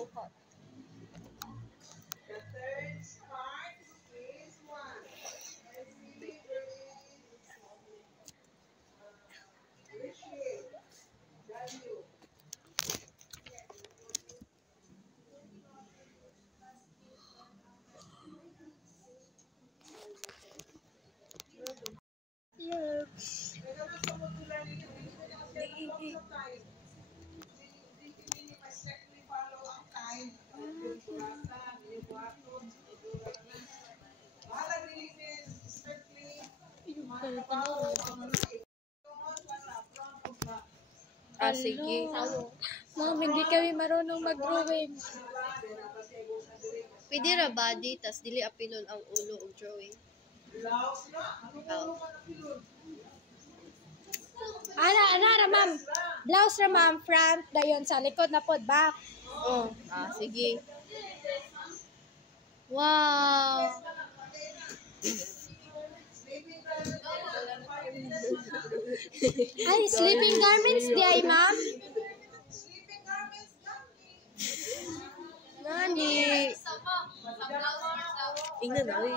so hot. The third part is one. Appreciate. Value. Yes. Sige. Ma'am, hindi kami marunong mag-drawing. Pwede ra body, tas dili apilon ang ulo og drawing. Ana, ma'am. Blouse ra, ma'am. Front, dayon sa likod na pod, back. Oh, sige. Wow. Ay, sleeping garments di ay, ma'am. Nani. Ingnan na, uy.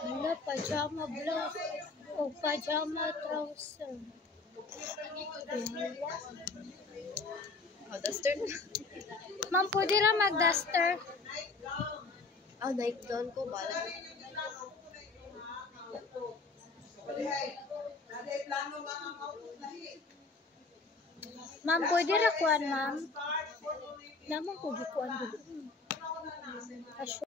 Hala, pajama blouse. O pajama trouser. Duster na. Ma'am, pwede ra mag-duster. Night gown ko, bala. Ma'am, pwede ra kuan, ma'am. Lamang ko gikuan dito.